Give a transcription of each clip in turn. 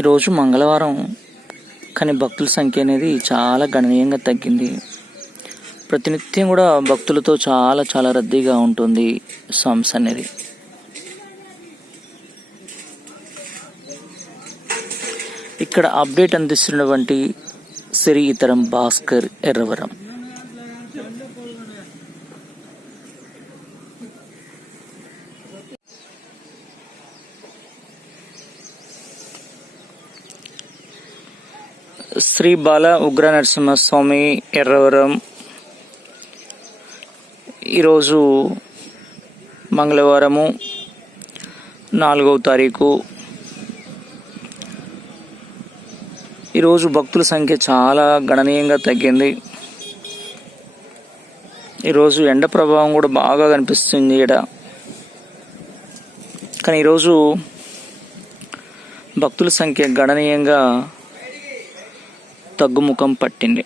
ఈరోజు మంగళవారం కానీ భక్తుల సంఖ్య అనేది చాలా గణనీయంగా తగ్గింది. ప్రతినిత్యం కూడా భక్తులతో చాలా చాలా రద్దీగా ఉంటుంది స్వామ్స్ అనేది ఇక్కడ అప్డేట్ అందిస్తున్నటువంటి శ్రీ ఇతరం భాస్కర్ ఎర్రవరం. శ్రీ బాల ఉగ్ర నరసింహస్వామి ఎర్రవరం. ఈరోజు మంగళవారము నాలుగవ తారీఖు. ఈరోజు భక్తుల సంఖ్య చాలా గణనీయంగా తగ్గింది. ఈరోజు ఎండ ప్రభావం కూడా బాగా కనిపిస్తుంది ఇక్కడ కానీ ఈరోజు భక్తుల సంఖ్య గణనీయంగా తగ్గుముఖం పట్టింది.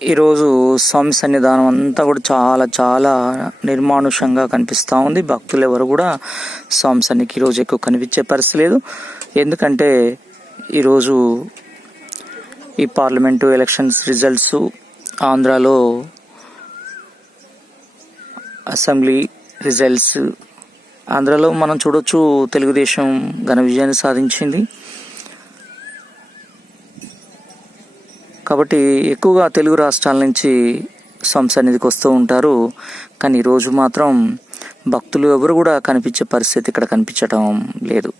ఈరోజు స్వామి సన్నిధానం అంతా కూడా చాలా చాలా నిర్మానుషంగా కనిపిస్తూ ఉంది. భక్తులు ఎవరు కూడా స్వామి సన్నికి ఈరోజు ఎక్కువ కనిపించే పరిస్థితి లేదు. ఎందుకంటే ఈరోజు ఈ పార్లమెంటు ఎలక్షన్స్ రిజల్ట్స్ ఆంధ్రాలో అసెంబ్లీ రిజల్ట్స్ ఆంధ్రాలో మనం చూడొచ్చు తెలుగుదేశం ఘన విజయాన్ని సాధించింది. కాబట్టి ఎక్కువగా తెలుగు రాష్ట్రాల నుంచి స్వామి సన్నిధికి వస్తూ ఉంటారు. కానీ ఈరోజు మాత్రం భక్తులు ఎవరు కూడా కనిపించే పరిస్థితి ఇక్కడ కనిపించడం లేదు.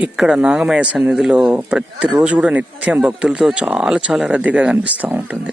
ఇక్కడ నాగమయ సన్నిధిలో ప్రతిరోజు కూడా నిత్యం భక్తులతో చాలా చాలా రద్దీగా కనిపిస్తూ ఉంటుంది.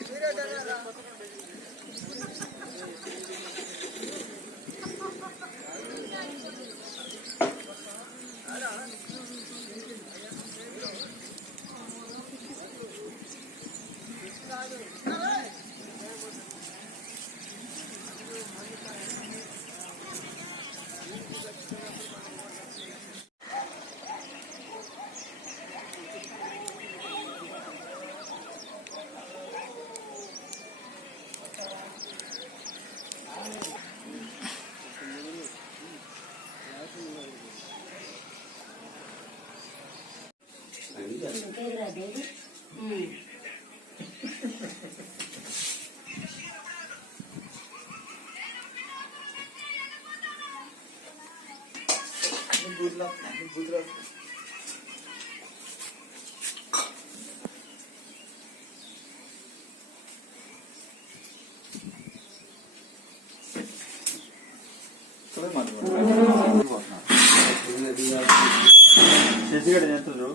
శశిగడ చేస్తుండ్రు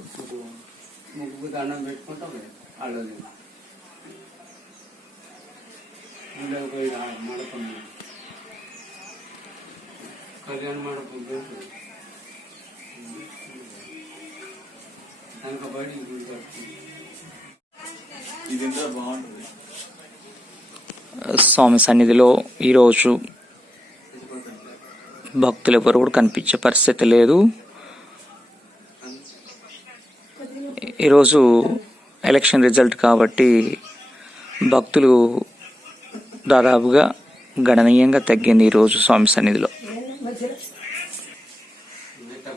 ముగ్గు దండం పెట్టుకుంటాం వాళ్ళు పోయి మండపం కళ్యాణ మండపం పెట్టు కనుక ఇది ఎంత బాగుంటుంది? స్వామి సన్నిధిలో ఈరోజు భక్తులు ఎవరు కూడా కనిపించే పరిస్థితి లేదు. ఈరోజు ఎలక్షన్ రిజల్ట్ కాబట్టి భక్తులు దాదాపుగా గణనీయంగా తగ్గింది ఈరోజు స్వామి సన్నిధిలో. ఇంత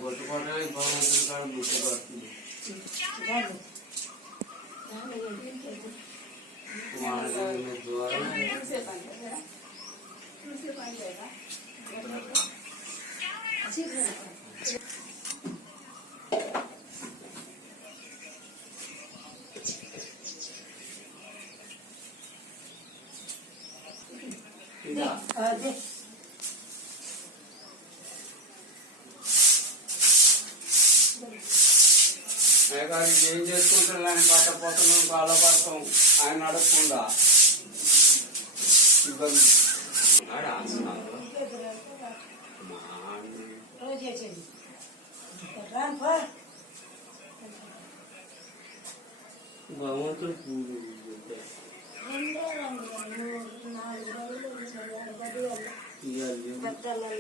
కొట్టుకోవడమే భగవంతుడి కాడ ముట్టు పడుతుంది వాళ్ళ దూరం గారు ఏం చేసుకుంటారు ఆయన పట్ట పొట్టం కాళ్ళ పడతాం ఆయన అన్న. భగవంతుడు गद्दालाल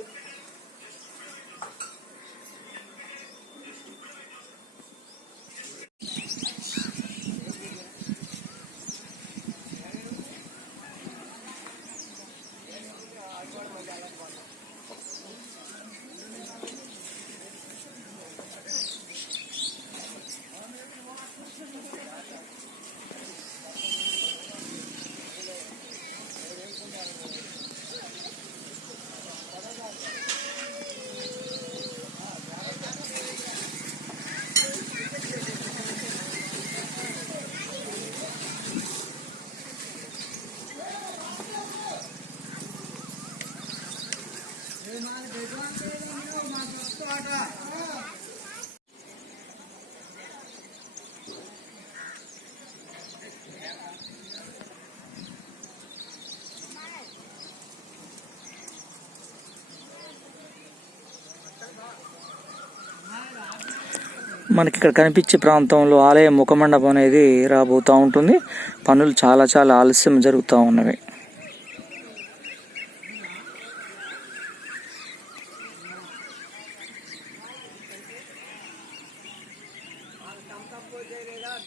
మనకి ఇక్కడ కనిపించే ప్రాంతంలో ఆలయ ముఖమండపం అనేది రాబోతూ ఉంటుంది. పనులు చాలా చాలా ఆలస్యం జరుగుతూ ఉన్నవి.